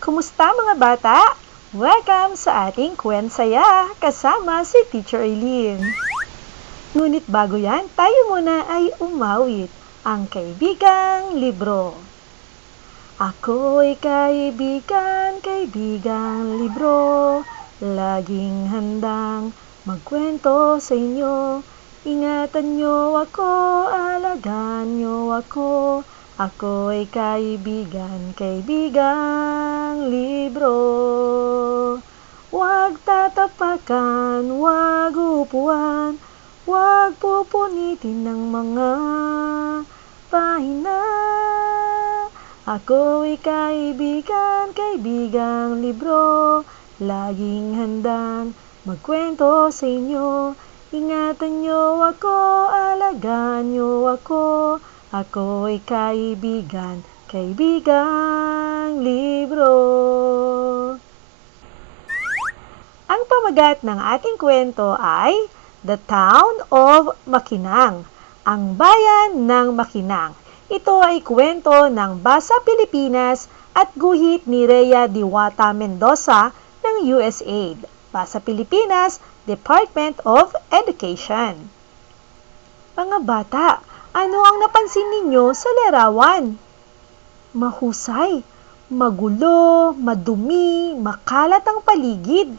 Kumusta mga bata? Welcome sa ating Kwensaya kasama si Teacher Eileen. Ngunit bago yan, tayo muna ay umawit ang kaibigang libro. Ako'y kaibigan, kaibigang libro, laging handang magkwento sa inyo. Ingatan nyo ako, alagaan nyo ako. Ako'y kaibigan, kaibigang libro. Huwag tatapakan, huwag upuan, huwag pupunitin ng mga pahina. Ako'y kaibigan, kaibigang libro, laging handang magkwento sa inyo. Ingatan nyo ako, alagaan nyo ako. Ako'y kaibigan, kaibigang libro. Ang pamagat ng ating kwento ay The Town of Makinang, ang bayan ng Makinang. Ito ay kwento ng Basa Pilipinas at guhit ni Rhea Diwata Mendoza ng USAID. Basa Pilipinas, Department of Education. Mga bata, ano ang napansin ninyo sa larawan? Mahusay, magulo, madumi, makalat ang paligid.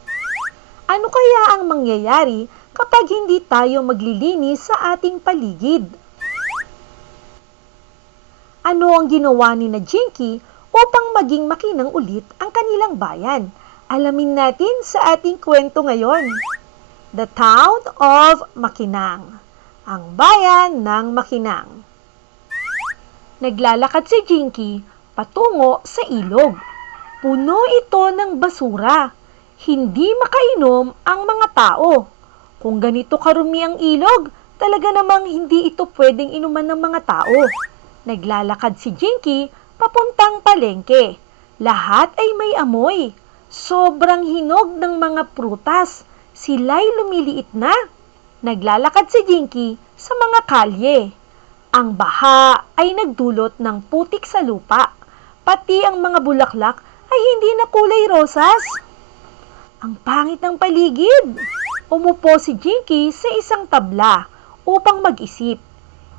Ano kaya ang mangyayari kapag hindi tayo maglilinis sa ating paligid? Ano ang ginawa ni Jinky upang maging makinang ulit ang kanilang bayan? Alamin natin sa ating kwento ngayon. The Town of Makinang, ang bayan ng Makinang. Naglalakad si Jinky patungo sa ilog. Puno ito ng basura. Hindi makainom ang mga tao. Kung ganito karumi ang ilog, talaga namang hindi ito pwedeng inuman ng mga tao. Naglalakad si Jinky papuntang palengke. Lahat ay may amoy. Sobrang hinog ng mga prutas. Sila'y lumiliit na. Naglalakad si Jinky sa mga kalye. Ang baha ay nagdulot ng putik sa lupa. Pati ang mga bulaklak ay hindi na kulay rosas. Ang pangit ng paligid. Umupo si Jinky sa isang tabla upang mag-isip.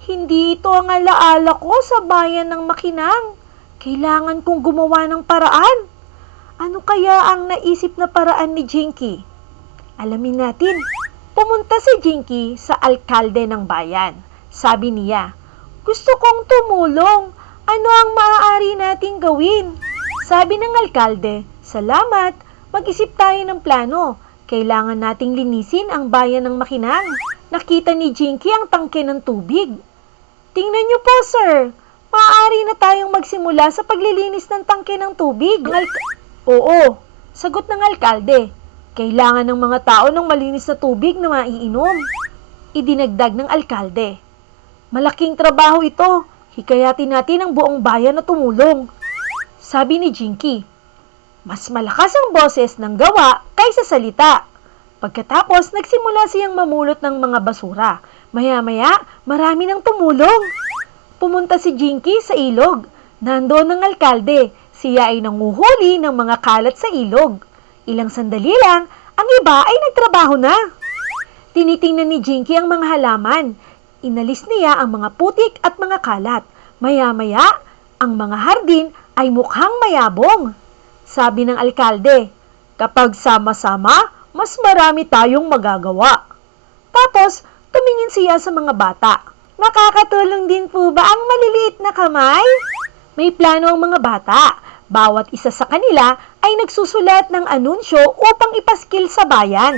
Hindi ito ang alaala ko sa bayan ng Makinang. Kailangan kong gumawa ng paraan. Ano kaya ang naisip na paraan ni Jinky? Alamin natin. Pumunta si Jinky sa alkalde ng bayan. Sabi niya, "Gusto kong tumulong. Ano ang maaari nating gawin?" Sabi ng alkalde, "Salamat. Mag-isip tayo ng plano. Kailangan nating linisin ang bayan ng Makinang." Nakita ni Jinky ang tangke ng tubig. "Tingnan niyo po, sir. Maaari na tayong magsimula sa paglilinis ng tangke ng tubig." "Oo," sagot ng alkalde. "Kailangan ng mga tao ng malinis na tubig na maiinom." Idinagdag ng alkalde, "Malaking trabaho ito. Hikayatin natin ang buong bayan na tumulong." Sabi ni Jinky, "Mas malakas ang boses ng gawa kaysa salita." Pagkatapos, nagsimula siyang mamulot ng mga basura. Maya-maya, marami nang tumulong. Pumunta si Jinky sa ilog. Nandoon ang alkalde. Siya ay nanguhuli ng mga kalat sa ilog. Ilang sandali lang, ang iba ay nagtrabaho na. Tinitingnan ni Jinky ang mga halaman. Inalis niya ang mga putik at mga kalat. Maya-maya, ang mga hardin ay mukhang mayabong. Sabi ng alkalde, "Kapag sama-sama, mas marami tayong magagawa." Tapos, tumingin siya sa mga bata. "Nakakatulong din po ba ang maliliit na kamay?" May plano ang mga bata. Bawat isa sa kanila ay nagsusulat ng anunsyo upang ipaskil sa bayan.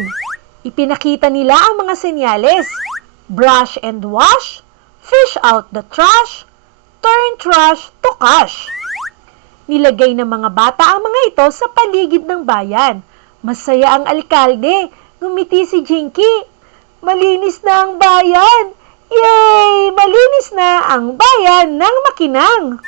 Ipinakita nila ang mga senyales. Brush and wash, fish out the trash, turn trash to cash. Nilagay ng mga bata ang mga ito sa paligid ng bayan. Masaya ang alkalde. Ngumiti si Jinky. Malinis na ang bayan. Yay! Malinis na ang bayan ng Makinang.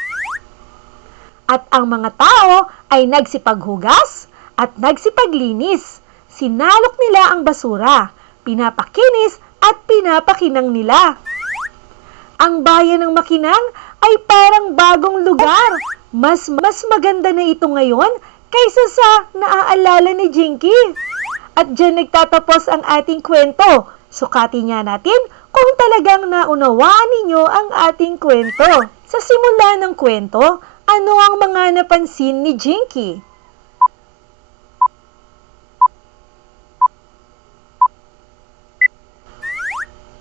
At ang mga tao ay nagsipaghugas at nagsipaglinis. Sinalok nila ang basura, pinapakinis at pinapakinang nila. Ang bayan ng Makinang ay parang bagong lugar. Mas maganda na ito ngayon kaysa sa naaalala ni Jinky. At dyan nagtatapos ang ating kwento. Sukatin nga natin kung talagang naunawaan ninyo ang ating kwento. Sa simula ng kwento, ano ang mga napansin ni Jinky?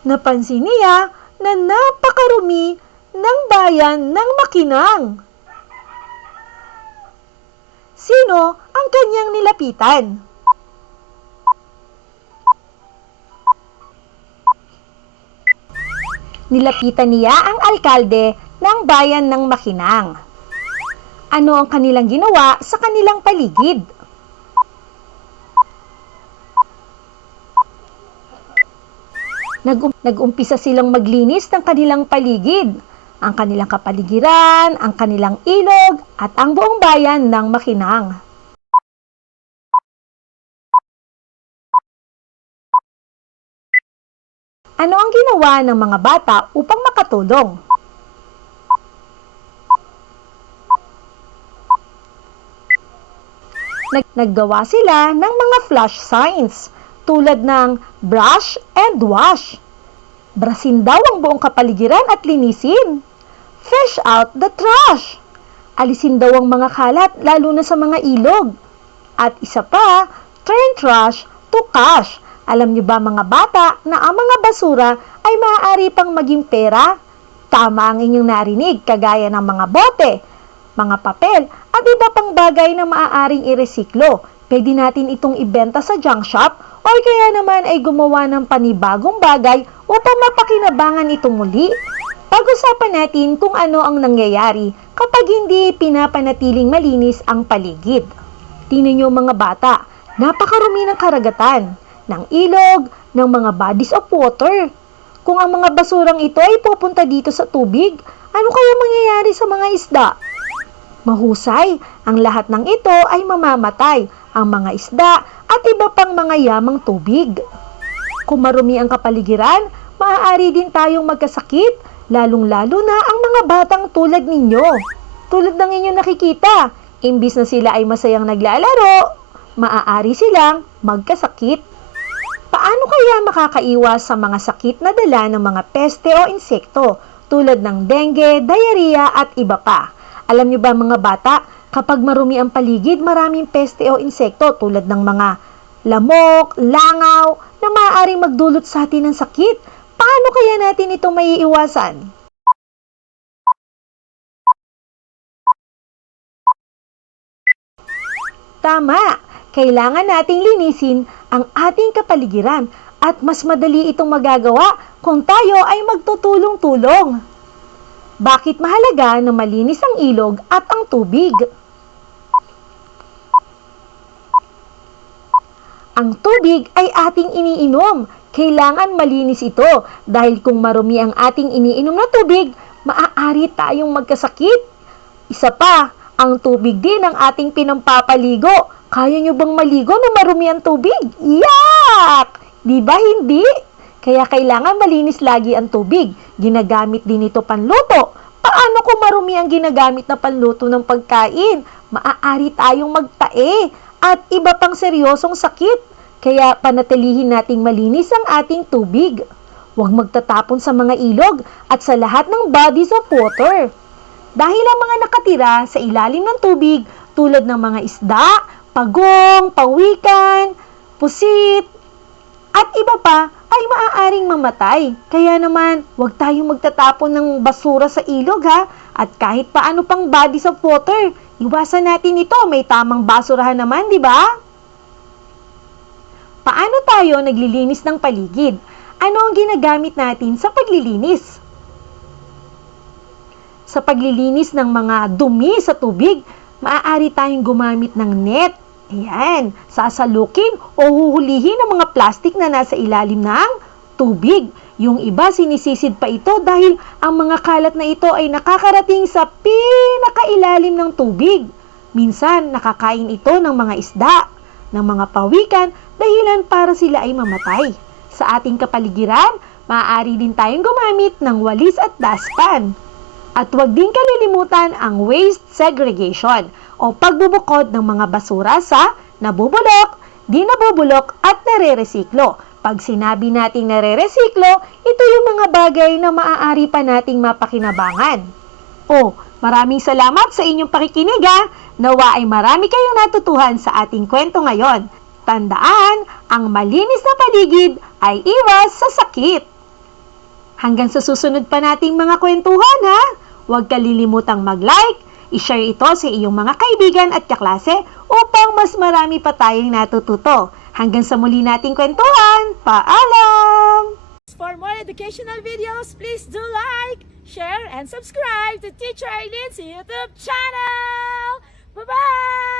Napansin niya na napakarumi ng bayan ng Makinang. Sino ang kanyang nilapitan? Nilapitan niya ang alkalde ng bayan ng Makinang. Ano ang kanilang ginawa sa kanilang paligid? Nag-umpisa silang maglinis ng kanilang paligid, ang kanilang kapaligiran, ang kanilang ilog, at ang buong bayan ng Makinang. Ano ang ginawa ng mga bata upang makatulong? Naggawa sila ng mga flash signs tulad ng brush and wash. Brasin daw ang buong kapaligiran at linisin. Fish out the trash. Alisin daw ang mga kalat lalo na sa mga ilog. At isa pa, turn trash to cash. Alam niyo ba mga bata na ang mga basura ay maaari pang maging pera? Tama ang inyong narinig, kagaya ng mga bote, mga papel, at iba pang bagay na maaaring iresiklo. Pwede natin itong ibenta sa junk shop o kaya naman ay gumawa ng panibagong bagay upang mapakinabangan ito muli. Pag-usapan natin kung ano ang nangyayari kapag hindi pinapanatiling malinis ang paligid. Tingnan niyo mga bata, napakarumi ng karagatan, ng ilog, ng mga bodies of water. Kung ang mga basurang ito ay pupunta dito sa tubig, ano kaya mangyayari sa mga isda? Mahusay, ang lahat ng ito ay mamamatay, ang mga isda at iba pang mga yamang tubig. Kung marumi ang kapaligiran, maaari din tayong magkasakit, lalong-lalo na ang mga batang tulad ninyo. Tulad ng inyong nakikita, imbis na sila ay masayang naglalaro, maaari silang magkasakit. Paano kaya makakaiwas sa mga sakit na dala ng mga peste o insekto tulad ng dengue, diarrhea at iba pa? Alam niyo ba mga bata, kapag marumi ang paligid, maraming peste o insekto tulad ng mga lamok, langaw na maaaring magdulot sa atin ng sakit. Paano kaya natin ito maiiwasan? Tama! Kailangan nating linisin ang ating kapaligiran at mas madali itong magagawa kung tayo ay magtutulong-tulong. Bakit mahalaga na malinis ang ilog at ang tubig? Ang tubig ay ating iniinom. Kailangan malinis ito dahil kung marumi ang ating iniinom na tubig, maaari tayong magkasakit. Isa pa, ang tubig din ang ating pinampapaligo. Kaya nyo bang maligo na marumi ang tubig? Yak! Di ba hindi? Kaya kailangan malinis lagi ang tubig. Ginagamit din ito panluto. Paano kung marumi ang ginagamit na panluto ng pagkain? Maaari tayong magtae at iba pang seryosong sakit. Kaya panatilihin nating malinis ang ating tubig. Huwag magtatapon sa mga ilog at sa lahat ng bodies of water. Dahil ang mga nakatira sa ilalim ng tubig tulad ng mga isda, pagong, pawikan, pusit, at iba pa ay maaaring mamatay. Kaya naman, huwag tayong magtatapon ng basura sa ilog ha. At kahit paano pang bodies of water, iwasan natin ito. May tamang basurahan naman, di ba? Paano tayo naglilinis ng paligid? Ano ang ginagamit natin sa paglilinis? Sa paglilinis ng mga dumi sa tubig, maaari tayong gumamit ng net. Ayan, sasalukin o huhulihin ang mga plastik na nasa ilalim ng tubig. Yung iba sinisisid pa ito dahil ang mga kalat na ito ay nakakarating sa pinakailalim ng tubig. Minsan, nakakain ito ng mga isda, ng mga pawikan, dahilan para sila ay mamatay. Sa ating kapaligiran, maaari din tayong gumamit ng walis at dustpan. At huwag din kalilimutan ang waste segregation o pagbubukod ng mga basura sa nabubulok, di nabubulok at nare-resiklo. Pag sinabi nating nare-resiklo, ito yung mga bagay na maaari pa nating mapakinabangan. Maraming salamat sa inyong pakikinig ha! Nawa ay marami kayong natutuhan sa ating kwento ngayon. Tandaan, ang malinis na paligid ay iwas sa sakit. Hanggang sa susunod pa nating mga kwentuhan ha! Huwag kalilimutang mag-like, i-share ito sa iyong mga kaibigan at kaklase upang mas marami pa tayong natututo. Hanggang sa muli nating kwentuhan, paalam! For more educational videos, please do like, share, and subscribe to Teacher Eileen's YouTube channel! Bye-bye!